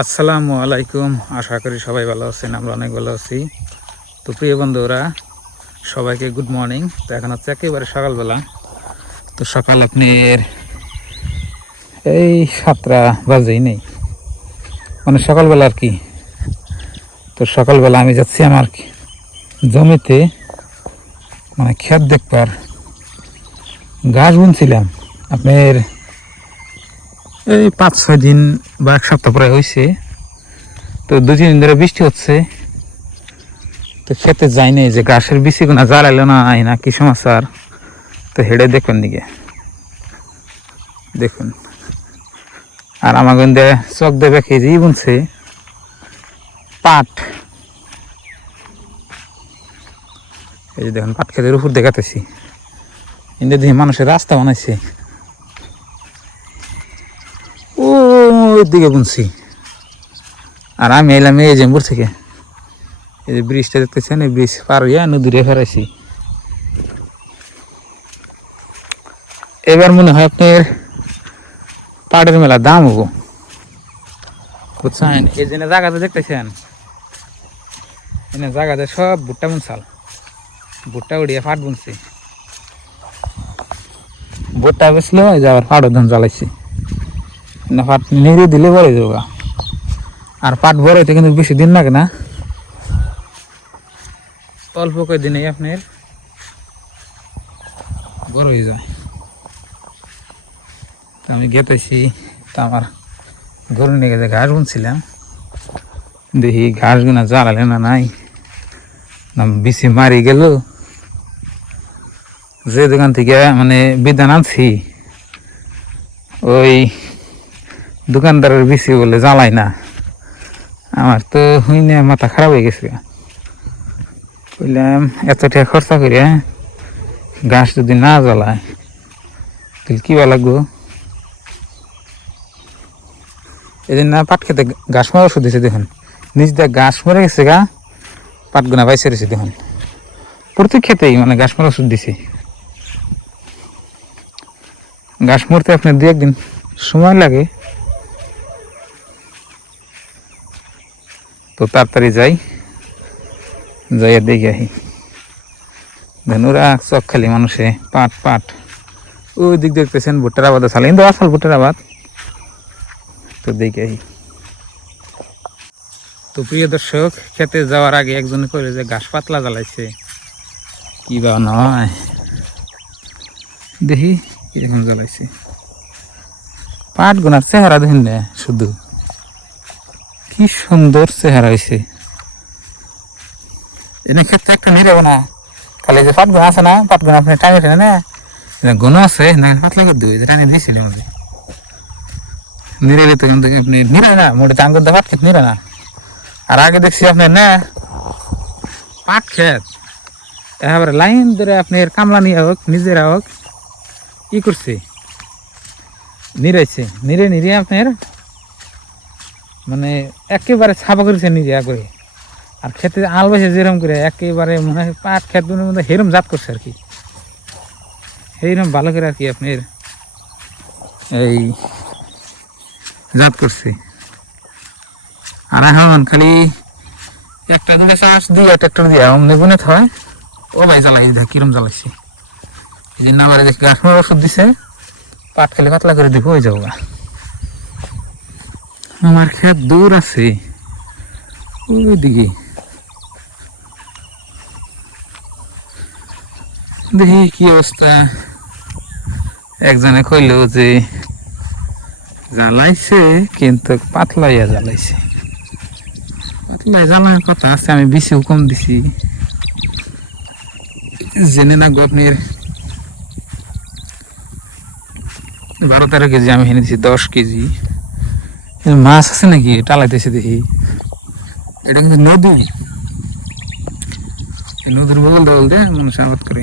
আসসালামু আলাইকুম। আশা করি সবাই ভালো আছেন, আমরা অনেক ভালো আছি। তো প্রিয় বন্ধুরা, সবাইকে গুড মর্নিং। তো এখন হচ্ছে একেবারে সকালবেলা। তো সকাল আপনার এই 7টা বাজেই নেই, মানে সকালবেলা আর কি। তো সকালবেলা আমি যাচ্ছি আমার জমিতে, মানে ক্ষেত দেখবার। ঘাস বুনছিলাম আপনার এই 5-6 দিন বা 1 সপ্তাহ পরে হয়েছে। তো 2-3 দিন ধরে বৃষ্টি হচ্ছে, তো খেতে যাইনি যে ঘাসের বিচি কোনা জ্বালাইলো না আই না কি সমাচার। তো হেডে দেখুন দিকে দেখুন, আর আমার গন্ধে চক দেবে খেয়ে বুনছে পাট। এই যে দেখুন পাট খেতের উপর দেখাতেছি, কিন্তু দেখি মানুষের রাস্তা বানাইছে ওই দিকে বুনছি। আর আমি এলাম এই জেম্বুর থেকে, এই যে ব্রিজটা দেখতেছেন, এই ব্রিজ পার হইয়া নদীরে ফেরাইছি। এবার মনে হয় আপনার পাটের মেলা দাম হবো, বুঝছেন? এই জন্য জায়গাতে দেখতেছেন, এনে জায়গাতে সব ভুট্টা বুনছাল, ভুট্টা উড়িয়ে পাট বুনছি। ভুট্টা বেসলো আবার পাটও ধান জ্বালাইছি না, পাট নেড়ে দিলে বড় যাবে। আর পাট বড় হইতে কিন্তু বেশি দিন লাগে না, অল্প কয়েকদিনেই আপনার বড় হয়ে যায়। আমি গেতেছি, তা আমার গরু নিয়ে গেছে ঘাস বুনছিলাম, দেখি ঘাস গুনা জ্বালালে না নাই না বেশি মারি গেল। যে দোকান থেকে মানে বিধান আনছি, ওই দোকানদারের বেশি বলে জ্বালাই না। আমার তো হইনে মাথা খারাপ হয়ে গেছে, বললাম এত টাকা খরচা করে ঘাস যদি না জ্বালায় তাহলে কি ভালো লাগবো। এই জন্য পাট খেতে ঘাস মারা ওষুধ দিয়েছে, দেখুন নিজ দিয়ে ঘাস মরে গেছে গা, পাট গুনা বাইসে রয়েছে দেখুন। প্রত্যেক খেতেই মানে ঘাস মারা ওষুধ দিছে। ঘাস মরতে আপনার 2-1 দিন সময় লাগে, তো তাড়াতাড়ি যাই যাইয়া দেখে আহি। ওরা চক খালি মানুষে পাট পাট। ওই দিক দেখতেছেন ভুট্টার আবাদ আছে, কিন্তু আসল ভুট্টার আবাদ। তো দেখে আহি। তো প্রিয় দর্শক, খেতে যাওয়ার আগে একজনে কইলে যে ঘাস পাতলা জ্বালাইছে, কি বা নয় দেখি কিরকম জ্বালাইছে। পাট গোনার চেহারা দেখেন না, শুধু কি সুন্দর চেহারা হয়েছে। এনে ক্ষেত্রে একটা নিরাবো না, খালি যে পাট গোনা আছে না, পাট গোনা আপনি টাইমে টেনে না গোনা আছে না, পাতলা করে দিই যেটা আমি দিয়েছিলাম। মানে নিরালে তো কিন্তু আপনি নিরে না, মোটে আঙ্গুর দা পাট খেত নিরে না। আর আগে দেখছি আপনার না পাট খেত এবারে লাইন ধরে আপনার কামলা নিয়ে হোক নিজেরা হোক কি করছে, নিরাইছে। নিরে নিরে আপনার মানে একেবারে ছাপা করেছে নিজে করে। আর খেতে আল বেছে যেরকম করে একেবারে মনে হয় পাট খেতগুলোর মধ্যে হেরম জাত করছে আর কি, সেইরকম ভালো করে আর কি আপনার এই জাত করছে। আর এখন খালি একটা দুটা চাষ দিয়ে ট্রাক্টর দিয়ে অমনি গুনে হয়। ও ভাই জ্বালাই দেখ কিরম জ্বালাইছে, এই জন্য আবার দেখি ঘাস মারার ওষুধ দিছে, পাট খেলে পাতলা করে দিব হয়ে যাবো। আমার ক্ষেত দূর আছে ওইদিকে, দেখি কি অবস্থা। একজনে কইল যে জ্বালাইছে কিন্তু পাতলাইয়া জ্বালাইছে, পাতলাই জ্বালানোর কথা আছে। আমি বেশি কম দিছি জেনে না গপনির 12-13 কেজি, আমি এনে দিছি 10 কেজি। মাছ আছে নাকি টালাইতেছে দেখি, এটা কিন্তু নদী, নদীর বগল দল দিয়ে মানুষ আবাদ করে।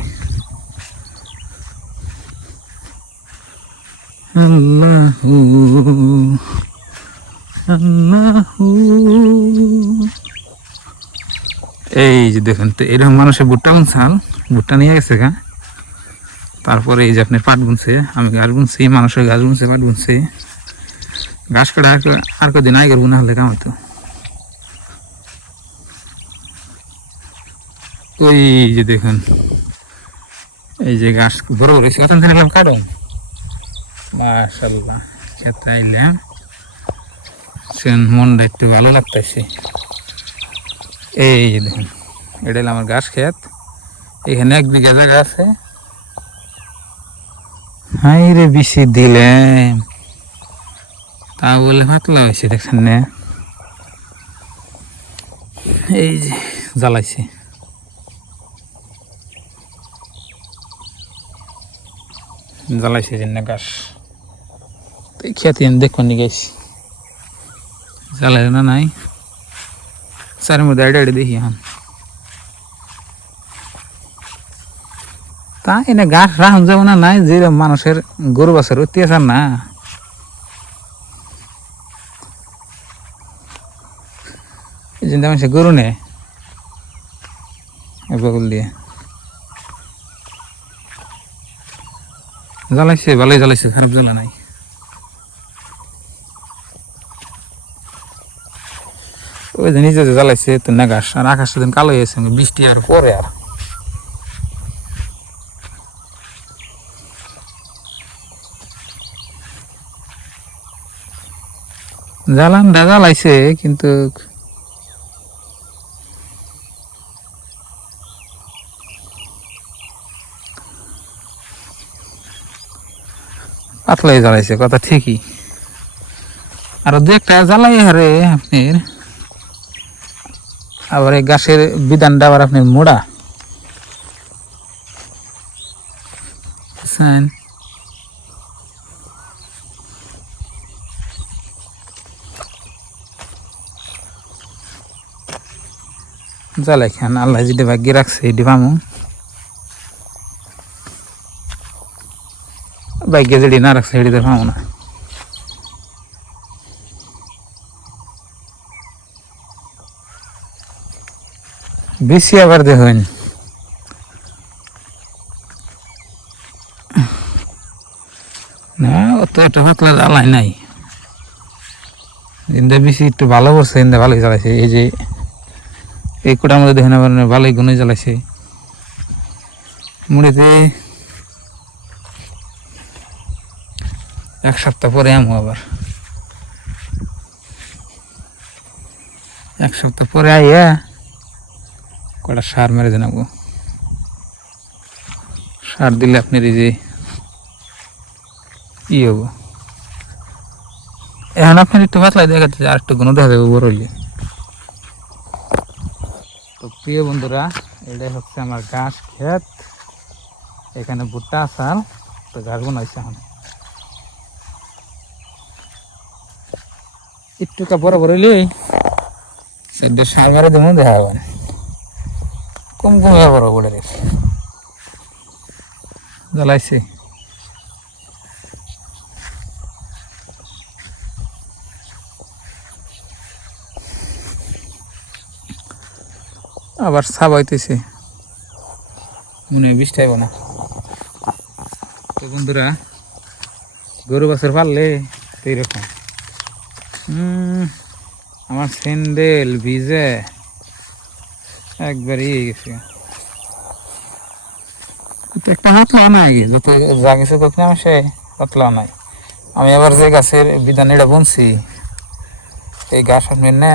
আল্লাহু আল্লাহু। এই যে দেখুন, তো এরকম মানুষের ভুট্টা বুনছাল, ভুট্টা নিয়ে গেছে গা। তারপরে এই যে আপনার পাট বুনছে, আমি গাছ বুনছি, মানুষের গাছ বুনছে, পাট বুনছে। ঘাস কাটা আর কদিন আগে করবো না হলে কামাতো ওই যে দেখুন এই যে ঘাস বড় বড় ওখান থেকে নিলাম কাটো মাশাল্লাহ খেতে আইলাম সেন মনটা একটু ভালো লাগতেছে এই যে দেখুন এটা হলো আমার ঘাস ক্ষেত এখানে 1 বিঘা জায়গা আছে হাই রে বেশি দিলাম তা বলে পাতলা হয়েছে দেখছেন না এই যে জ্বালাইছে জ্বালাইছে যে না ঘাস খেতে দেখুন গেছি জ্বালাই না নাই চারের মধ্যে আইডা দেখি এখন তা এনে ঘাস রাখুন যাবো না নাই যে মানুষের গরু বাছার অত্যাচার না এই যে মানুষের গরু নেয় বগল দিয়ে জ্বালাইছে ভালোই জ্বালাইছে খারাপ জ্বালা নাই ওই যে নিজে জ্বালাইছে তো না ঘাস আর আকাশটা দিন কালো হয়েছে বৃষ্টি আর পরে আর জ্বালানটা জ্বালাইছে কিন্তু পাতলাই জ্বালাইছে কথা ঠিকই আর 2-1টা জ্বালাই হারে আপনার আবার এই গাছের বিধানটা আবার আপনার মোড়া বুঝছেন জ্বালাই খান আল্লাহ যেটা ভাগ্যে রাখছে এটি পামু ভাগ্যে যেটি না রাখছে এটিতে পামু না বেশি আবার দেখুন না অত একটা পাতলা জ্বালাই নাই ইন্দা বেশি একটু ভালো করছে ইন্দা ভালোই জ্বালাইছে এই যে এই কোটার মধ্যে দেখেন আবার ভালোই গুণে জ্বালাইছে মুড়িতে 1 সপ্তাহ পরে আমো আবার 1 সপ্তাহ পরে আইয়া কটা সার মেরে দেনাবো সার দিলে আপনার এই যে ই হবো এখন আপনার একটু পাতলাই দেখাচ্ছে আর একটু গুণ দেখা যাবে বড় হইলে তো প্রিয় বন্ধুরা এটাই হচ্ছে আমার ঘাস ক্ষেত এখানে ভুট্টা চাল তো ঘাস বানাইছে এখন একটু বড় বড় হইলে সেটা সার মেরে দেবো দেখা হবে কম কমে বড় বড় রেখে জ্বালাইছে আবার ছাবাইতেছে মনে হয় বৃষ্টি আইব না তো বন্ধুরা গরু বাছুর পারলে তো এইরকম আমার স্যান্ডেল ভিজে একবার ইয়ে গেছে একটা পাতলাও নাই যত যা গেছে তত আমি সে পাতলাও নাই আমি আবার যে গাছের বিধান এটা বুনছি এই গাছ আপনি না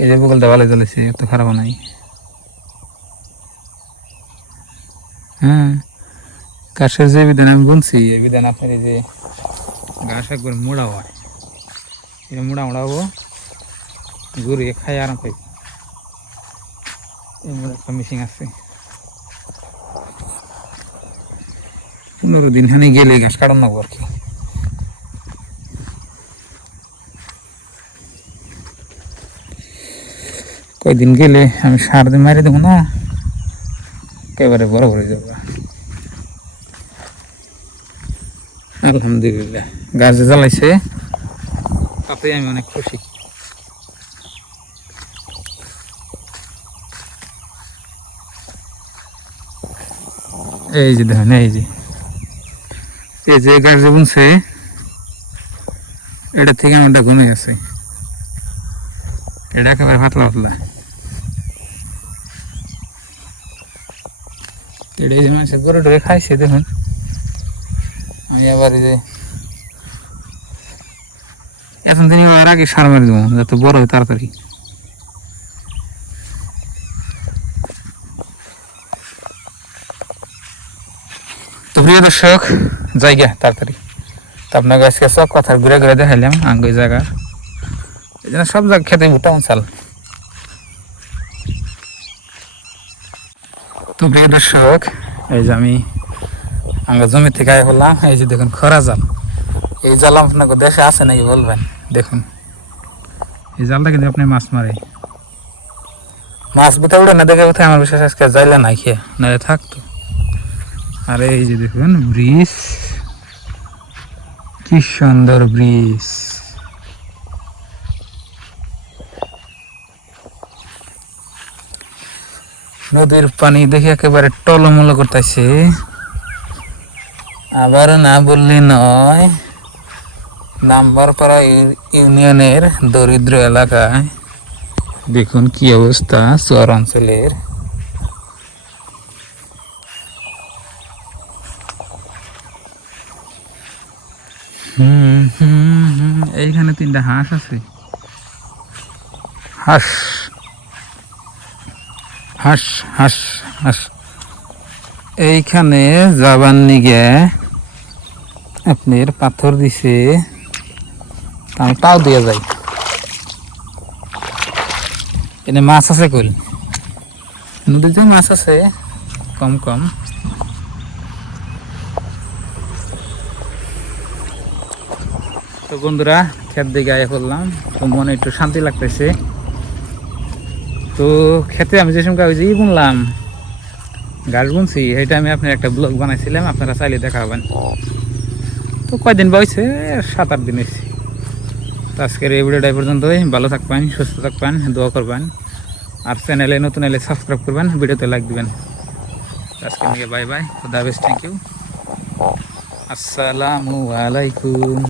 এই যে বগলটা ভালো চলেছে এত খারাপ নাই হ্যাঁ গাছের যে বিধান আমি বুনছি এই বিধান আপনার এই যে ঘাস একবার মোড়া হয় এটা মোড়া মোড়াবো ঘুরিয়ে খাই আরাম পাই এই মোড়া একটা মেশিন আছে 15 দিন খানি গেলে ঘাস কাটানো আর কি কয়দিন গেলে আমি সার দিয়ে মারি দেবো না একেবারে বড় হয়ে যাবো আলহামদুলিল্লাহ গাছ জ্বালাইছে তাতে আমি অনেক খুশি এই যে দেখেন এই যে গাছ বুনছে এটা থেকে আমারটা ঘুমে গেছে, এটা একেবারে পাতলা পাতলা। এটা এই যে মানুষের গরু ডরে খাইছে দেখুন। আমি আবার এই যে এখন দিন আর আগে সার মারি দেবো যাতে বড় হয় তাড়াতাড়ি। তো প্রিয় দর্শক, জায়গা তাড়াতাড়ি তো আপনাকে আজকে সব কথা ঘুরে ঘুরে দেখাইলাম আঙ্গ জায়গা। এই জন্য সব জায়গা খেতে তেমন চাল। তো প্রিয় দর্শক, এই যে আমি আঙ্গ জমি থেকে আয় হলাম। এই যে দেখুন খরা জাল, এই জাল আপনাকে দেশে আছে নাকি বলবেন। দেখুন এই জালটা কিন্তু আপনি মাছ মারে, মাছ বুঝতে উঠে না দেখে কোথায় আমার বিশেষ আজকে যাইলে নাই খেয়ে নাহলে থাকতো। আর এই যে দেখুন ব্রিজ, কি সুন্দর ব্রিজ। নদীর পানি দেখে একেবারে টলমল করতেছে। আবার না বললে নয়, নাম্বারপাড়া ইউনিয়নের দরিদ্র এলাকায় দেখুন কি অবস্থা চর অঞ্চলের। এইখানে 3টা হাঁস আছে। হাঁস হাঁস হাঁস হাঁস এইখানে যাবার নিগে আপনার পাথর দিছে, আমি পাও দিয়ে যাই। এনে মাছ আছে কল, নদীতে মাছ আছে কম কম। তো বন্ধুরা, ক্ষেত দিকে আয় করলাম, তো মনে একটু শান্তি লাগতেছে। তো খেতে আমি যে সময় ওই বুনলাম, গাছ বুনছি, এটা আমি আপনার একটা ব্লগ বানাইছিলাম, আপনারা চাইলে দেখাবেন। তো কয়দিন বয়সে 7-8 দিন হয়েছে। তো আজকের এই ভিডিওটা পর্যন্তই। ভালো থাকবেন, সুস্থ থাকবেন, দোয়া করবেন, আর চ্যানেলে নতুন এলে সাবস্ক্রাইব করবেন, ভিডিওতে লাইক দিবেন। আজকে নিয়ে বাই বাই, খুদা হাফেজ, থ্যাংক ইউ, আসসালামু আলাইকুম।